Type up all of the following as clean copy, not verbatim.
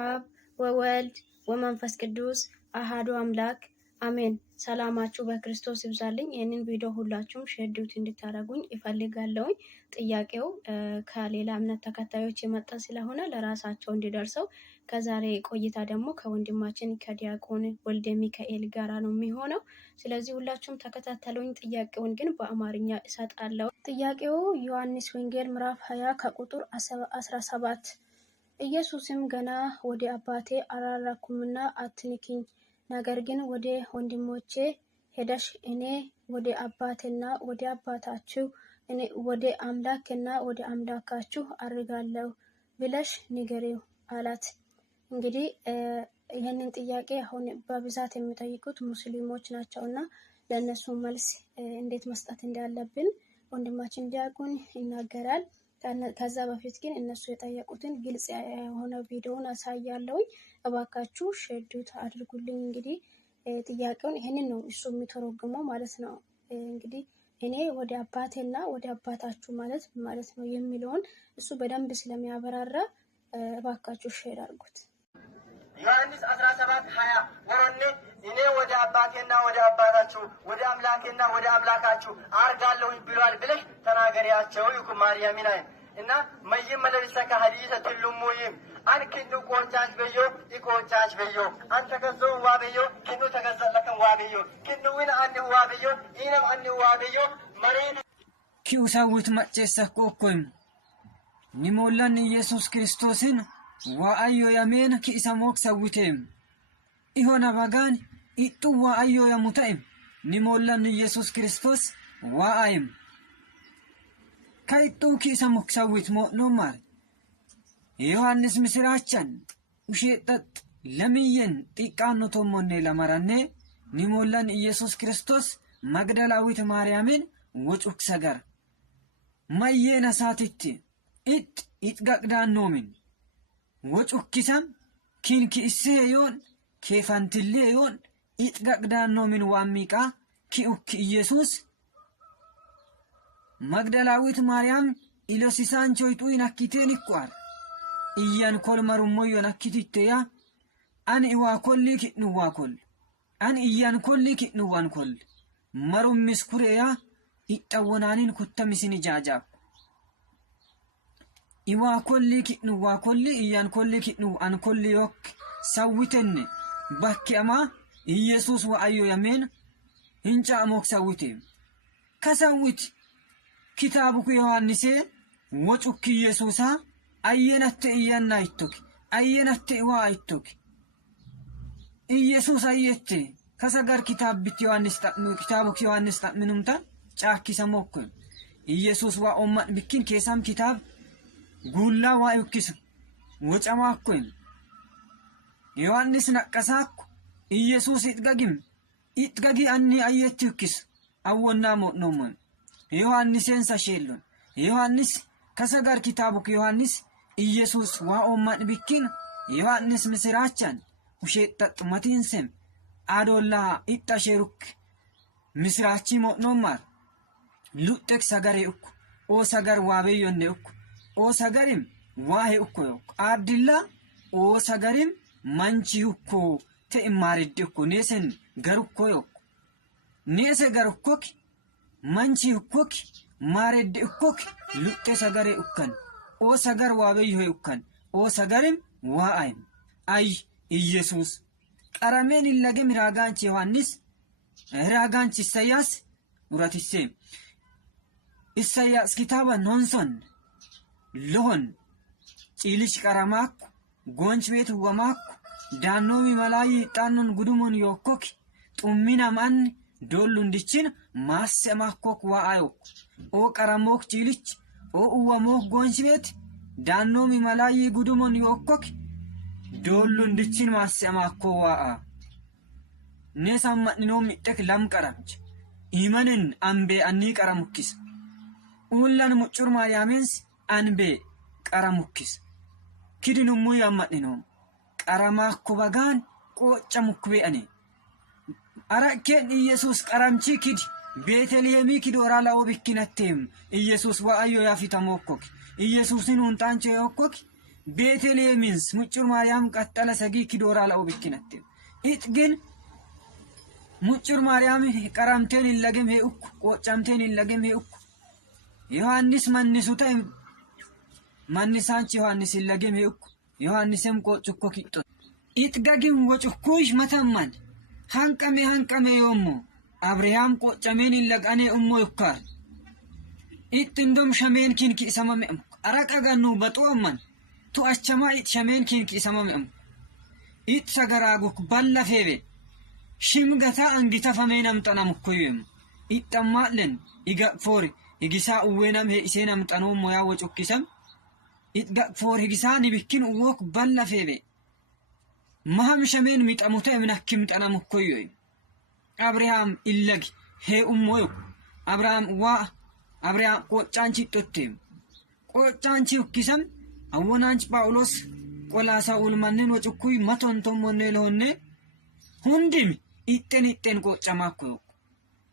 አብ ወወልድ ወመንፈስ ቅዱስ አሃዱ አምላክ አሜን። ሰላማችሁ በክርስቶስ ይብዛልኝ። ይህንን ቪዲዮ ሁላችሁም ሼር ዲዩት እንድታደርጉኝ ይፈልጋለሁኝ። ጥያቄው ከሌላ እምነት ተከታዮች የመጣ ስለሆነ ለራሳቸው እንዲደርሰው ከዛሬ ቆይታ ደግሞ ከወንድማችን ከዲያቆን ወልደ ሚካኤል ጋራ ነው የሚሆነው። ስለዚህ ሁላችሁም ተከታተሉኝ። ጥያቄውን ግን በአማርኛ እሰጣለሁ። ጥያቄው ዮሐንስ ወንጌል ምዕራፍ 20 ከቁጥር 17 ኢየሱስም ገና ወደ አባቴ አላረኩምና አትንኪኝ፣ ነገር ግን ወደ ወንድሞቼ ሄደሽ እኔ ወደ አባቴና ወደ አባታችሁ እኔ ወደ አምላክና ወደ አምላካችሁ አርጋለሁ ብለሽ ንገሪው አላት። እንግዲህ ይህንን ጥያቄ አሁን በብዛት የሚጠይቁት ሙስሊሞች ናቸውና ለእነሱ መልስ እንዴት መስጠት እንዳለብን ወንድማችን ዲያቆን ይናገራል። ከዛ በፊት ግን እነሱ የጠየቁትን ግልጽ የሆነ ቪዲዮውን አሳያለሁኝ። እባካችሁ ሼር ዲዩት አድርጉልኝ። እንግዲህ ጥያቄውን ይሄንን ነው እሱ የሚተረጉመው ማለት ነው። እንግዲህ እኔ ወደ አባቴና ወደ አባታችሁ ማለት ነው የሚለውን እሱ በደንብ ስለሚያበራራ እባካችሁ ሼር አድርጉት። ዮሐንስ 17:20 ወሮኔ እኔ ወደ አባቴና ወደ አባታችሁ ወደ አምላኬና ወደ አምላካችሁ አርጋለሁ ብሏል ብለሽ ተናገሪያቸው ይኩ ማርያም ይናይ እና መይም መለልሰከ ሐዲስ ትሉሙይም አንኪኑ ቆጫች በዮ ይቆጫች በዮ አንተ ከዞ ዋበዮ kiኑ ተገዘለከ ዋበዮ kiኑ ወን አንድ ዋበዮ ኢነም አንድ ዋበዮ መሬን ኪውሳውት ማጨሰኮኮም ኒሞላን ኢየሱስ ክርስቶስን ዋአዮ ያሜን ኪሰሞክ ሰውቴም ኢሆነ ባጋን ኢጡ ዋአዮ ያሙታይም ኒሞላን ኢየሱስ ክርስቶስ ዋአይም ካይጡ ኪሰሞክ ሰውት ሞኖማር ዮሐንስ ምስራቻን ውሸጠጥ ለሚየን ጢቃኖ ቶሞኔ ለማራኔ ኒሞላን ኢየሱስ ክርስቶስ መግደላዊት ማርያምን ወጩክ ሰገር ማየና ሳትቲ ኢጥጋቅዳኖምን ወጩክሳም ኪንኪ ኢሴዮን ኬፋንትሌዮን ኢጥጋቅዳኖምን ዋሚቃ ኪኡክ ኢየሱስ መግደላዊት ማርያም ኢሎሲሳንቾይቱ ይናኪቴን ይቋር ኢያን ኮል መሩሞዮ ናኪቲቴያ አን ኢዋኮሊ ኪንዋኮል አን ኢያን ኮሊ ኪንዋን ኮል መሩም ምስኩሬያ ኢጣወናኒን ኩተምሲን ጃጃብ ኢዋኮሊ ኪንዋኮሊ ኢያን ኮሊ ኪንዋን ኮሊ ዮክ ሰዊተን ባኪያማ ኢየሱስ ወአዮ ያሜን እንጫ ሞክ ሰዊቴ ከሰዊት ኪታቡኩ ዮሐንሴ ወጩክ ኢየሱሳ አየነተ ኢያና ይቶክ አየነተ ኢዋ አይቶክ ኢየሱስ አየተ ከሰጋር ኪታብት ዮሐንስ ኪታቡክ ዮሐንስ ምንምታ ጫኪ ሰሞክ ኢየሱስ ወኦማን ቢኪን ኬሳም ኪታብ ጉላ ዋዩክስ ወጫማኩ ዮሐንስ ነቀሳኩ ኢየሱስ ኢጥጋጊ አኒ አየትክስ አወና ሞኖም ዮሐንስን ሰሸሉን ዮሐንስ ከሰጋር ኪታቡክ ዮሐንስ ኢየሱስ ዋኦማን ቢኪን ዮሐንስ ምስራቻን ውሸጠጥ መቲንሰም አዶላ ኢጣሸሩክ ምስራቺ ሞኖማር ሉጥክ ሰጋሬ እኩ ኦ ሰጋር ዋበዮነ እኩ ኦ ሰጋሪም ዋሄ እኮ አድላ ኦ ሰጋሪም ማንቺ እኮ ተማርድ እኮ ኔሰን ገርኮ ኔሰ ገርኮክ ማንቺ እኮክ ማርድ እኮክ ሉጤ ሰጋሬ እከን ኦ ሰጋር ዋበዮ እከን ኦ ሰጋሪም ዋአይም አይ ኢየሱስ ቀራሜን ይለገም ራጋንቺ ዮሐንስ ራጋንቺ ኢሳያስ ኡራቲሴ ኢሳያስ ኪታባ ኖንሶን ሎሆን ጪልሽ ቀራማኩ ጎንች ቤት ወማኩ ዳኖሚ መላይ ጣኑን ጉዱሙን ዮኮክ ጡሚና ማን ዶሉ እንድችን ማሰማኮክ ዋአዮ ኦ ቀራሞክ ጪልች ኦ ወሞክ ጎንች ቤት ዳኖሚ መላይ ጉዱሙን ዮኮክ ዶሉ እንድችን ማሰማኮ ዋአ ነሳማንኖ ሚጠክ ለም ቀራምች ኢማንን አንቤ አኒ ቀራሙክስ ኡላን ሙጩር ማርያምንስ አንቤ ቀራሙክስ ኪድኑሙ ያማንኖ ቀራማኮ ባጋን ቆጫ ሙክቤ አኔ አራኬን ኢየሱስ ቀራምቺ ኪድ ቤተልሔም ኪዶራ ላው ቢኪነቴም ኢየሱስ ዋአዮ ያፊታሞኮክ ኢየሱስን ኡንታንቾ ዮኮክ ቤተልሔምንስ ሙጭር ማርያም ቀጠለ ሰጊ ኪዶራ ላው ብክነት ኢትግን ሙጭር ማርያም ቀራምቴን ይለገም ሄኡክ ቆጫምቴን ይለገም ሄኡክ ዮሐንስ መንሱታ መንሳንች ዮሐንስ ይለገም ሄኡክ ዮሐንስም ቆጭኮ ኪጦ ኢትጋግም ወጭኩሽ መተማን ሃንቀሜ ዮሞ አብርሃም ቆጨሜን ይለጋኔ ኡሞ ይካር ኢትንዶም ሸሜን ኪንኪ ሰማም አራቃጋኑ በጦማን ቱ አቸማ ኢት ሸሜን ኪንኪ ሰማም ኢት ሰገራጉክ ባላፌቤ ሽምገታ አንጊታ ፈሜናም ጠናም ኩይም ኢጠማለን ይጋፎር ይጊሳ ኡዌናም ሄኢሴናም ጠኖ ሞያ ወጭኪሰም ኢትጋፎር ይጊሳ ንብኪን ኡወክ ባላፌቤ ማህም ሸሜን ሚጠሙተ ምናክም ጠናም ኩይም አብርሃም ኢለግ ሄ ኡሞዩ አብርሃም ቆጫንቺ ጦቴም ቆጫንቺ ኡኪሰም አወናንች ጳውሎስ ቆላሳ ኡልማንን ወጭኩይ መቶንቶም ወኔ ለሆነ ሁንዲም ኢጤን ቆጨማኮ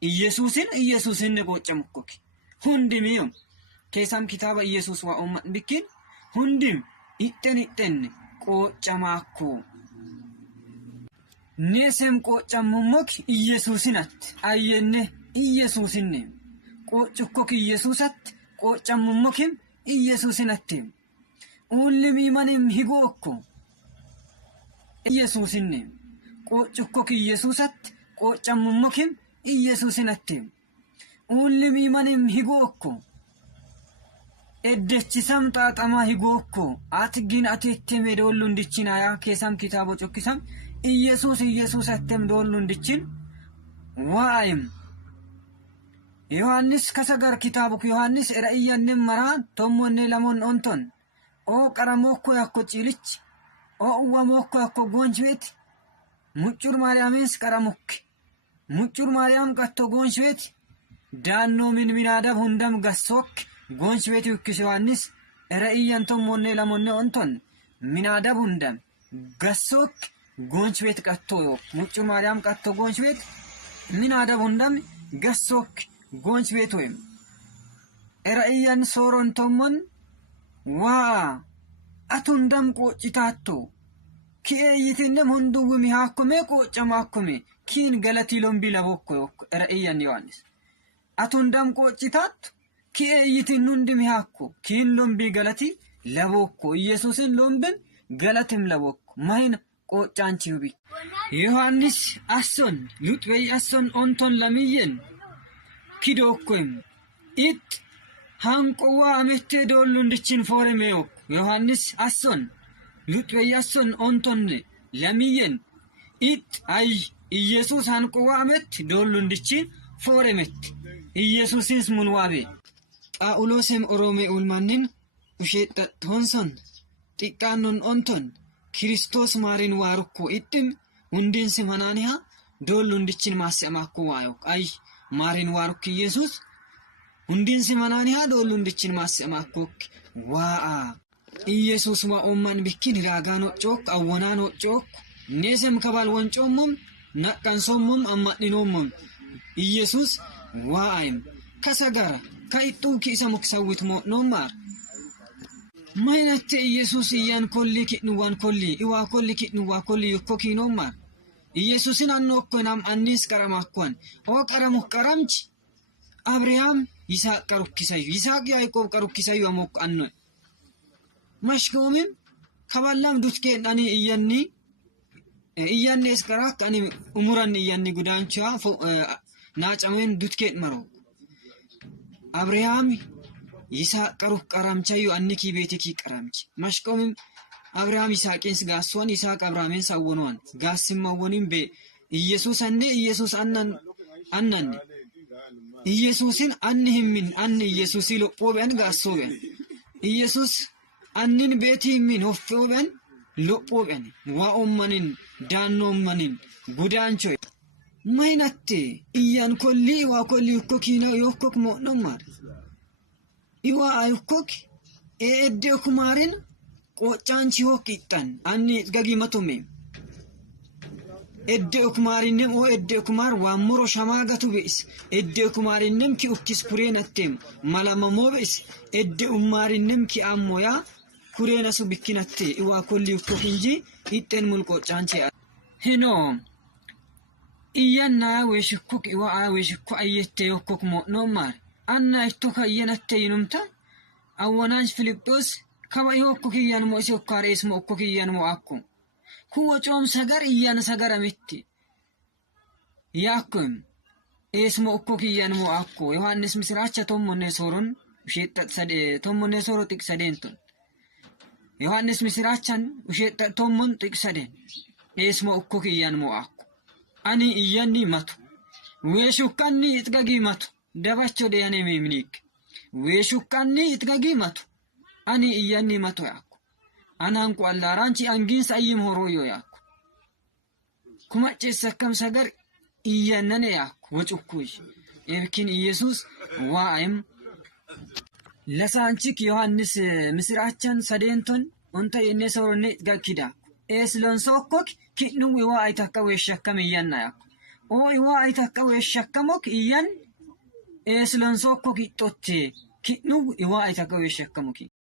ኢየሱስን ቆጨምኮክ ሁንዲም ይም ከሳም ኪታባ ኢየሱስ ወኡማን ቢኪን ሁንዲም ኢጤን ቆጨማኮ ኔሰም ቆጨሙሞክ ኢየሱስናት አየነ ኢየሱስን ቆጭኮክ ኢየሱስት ቆጨሙሞክም ኢየሱስናት ኡልሚ ማንም ሂጎኮ ኢየሱስን ቆጭኮክ ኢየሱስት ቆጨሙሞክም ኢየሱስናት ኡልሚ ማንም ሂጎኮ እደችሰም ጣጣማ ሂጎኮ አትግን አቴቴም ሄዶሉ እንድችና ያ ከሳም ኪታቦ ጮክሰም ኢየሱስ አተም ዶሉ እንድችን ዋይም ዮሐንስ ከሰገር ኪታቡክ ዮሐንስ ራእያንም መራን ቶሞኔ ለሞን ኦንቶን ኦ ቀረሞኮ ያኮ ጭልች ኦ ወሞኮ ያኮ ጎንጅቤት ሙጭር ማርያምስ ቀረሙክ ሙጭር ማርያም ቀቶ ጎንጅቤት ዳኖ ምን ሚናዳብ ሁንደም ገሶክ ጎንጅቤት ይክስ ዮሐንስ ራእያን ቶሞኔ ለሞን ኦንቶን ሚናዳብ ሁንደም ገሶክ ጎንጅቤት ቀቶ ሙጭር ማርያም ቀቶ ጎንጅቤት ሚናዳብ ሁንደም ገሶክ ጎንጅቤት ወይም ራእያን ሶሮን ቶሞን ዋ አቱንደም ቆጭታቶ ኪኤይትንም ሁንዱው ሚሃኩሜ ቆጨማኩሜ ኪን ገለቲሎም ቢለቦኮ ራእያን ዮሐንስ አቱንደም ቆጭታት ኪኤይትን ሁንድ ሚሃኩ ኪን ሎምቢ ገለቲ ለቦኮ ኢየሱስን ሎምብን ገለትም ለቦኮ ማይን ቆጫንቺው ቢ ዮሐንስ አሶን ሉጥበይ አሶን ኦንቶን ለሚየን ኪዶኮም ኢት ሃንቆዋ አመቴ ዶሉ እንድችን ፎረሜዮ ዮሐንስ አሶን ሉጥበይ አሶን ኦንቶን ለሚየን ኢት አይ ኢየሱስ ሃንቆዋ አመት ዶሉ እንድችን ፎረሜት ኢየሱስስ ሙልዋቤ ጳውሎስም ኦሮሜ ኡልማንን ውሸጠት ሆንሶን ጢቃኖን ኦንቶን ክርስቶስ ማሪን ዋሩኮ ኢትም ሁንዲን ሲመናኒያ ዶሉ እንድችን ማሰማኮ ዋዮ አይ ማሪን ዋሩክ ኢየሱስ ሁንዲን ሲመናኒያ ዶሉ እንድችን ማሰማኮክ ዋአ ኢየሱስ ወኦማን ቢኪን ራጋኖ ጮክ አወናኖ ጮክ ኔሰም ከባል ወንጮሙም ነቀንሶሙም አማዲኖሙም ኢየሱስ ዋአይም ከሰጋራ ከይጡ ኪሰሙክ ሰዊት ሞ ኖማር ማይነቴ ኢየሱስ ያን ኮሊ ኪንዋን ኮሊ ኢዋ ኮሊ ኪንዋ ኮሊ ኮኪኖማር ኢየሱስን አንወኮናም አንስ ቀረማኳን ኦ ቀረሙ ቀረምች አብርሃም ይስሐቅ ቀሩክሳዩ ይስሐቅ ያዕቆብ ቀሩክሳዩ አሞክ አንኖ ማሽኮምም ከባላም ዱትኬ ዳኒ እያኔ እስቀራክ አኒ ኡሙራን እያኔ ጉዳንቻ ናጫሜን ዱትኬ መሮ አብርሃም ይስሐቅ ቀሩክ ቀራምቻዩ አንኪ ቤትኪ ቀራምች ማሽኮምም አብርሃም ይስሐቅን ጋስዋን ይስሐቅ አብርሃምን ሳወኗን ጋስማወንም በ ኢየሱስ ኢየሱስ አናን ኢየሱስን አንህምን አን ኢየሱስ ሎጶበን ጋሶበን ኢየሱስ አንን ቤቲምን ሆፍቶበን ሎጶበን ዋኦማንን ዳኖማንን ጉዳንቾ ማይናቴ ኢያን ኮሊ ዋ ኮሊ ኮኪና ዮኮክ ሞኖማር ኢዋ አይኮክ ኤዴ ኩማሪን ቆጫንቺ ሆክ ይጣን አኒ ገጊ መቶሜ ኤዴ ኩማሪንም ኦ ኤዴ ኩማር ዋሙሮ ሸማጋቱ ቢስ ኤዴ ኩማሪንም ኪ ኡኪስ ፑሬን አቴም ማላማሞ ቢስ ኤዴ ኡማሪንም ኪ አሞያ kurena su bikinatte iwa kolli ukko kinji itten mulko chanche hino iyanna weshukuk iwa weshukku ayette yokkok mo no mar anna ittoka iyanatte yinumta awananj Filippos kawa yokkok iyan mo isokkar ismo okkok iyan mo akku kuwa chom sagar iyan sagara mitti yakum ismo okkok iyan mo akku Yohannes misracha tommonne soron ushettat sade tommonne soro tik sadenton Yohannes misrachan ushettat tommon tik saden ismo okkok iyan mo akku ani iyanni matu weshukkanni itgagi matu dabacho de yane memnik weshukkanni itgagi matu ani iyanni matu yakku ananku allaranchi angin sayim horoyo yakku kuma cesakam sagar iyanane yakku wachukkuj ebkin ኢየሱስ ዋይም ለሳንቺክ ዮሐንስ ምስራቻን ሰደንቶን onta yenne sorne gakida eslon sokkok kinu iwa aytakka weshakam iyanna yak o iwa aytakka weshakamok iyan eslon sokkok itotte kinu iwa aytakka weshakamok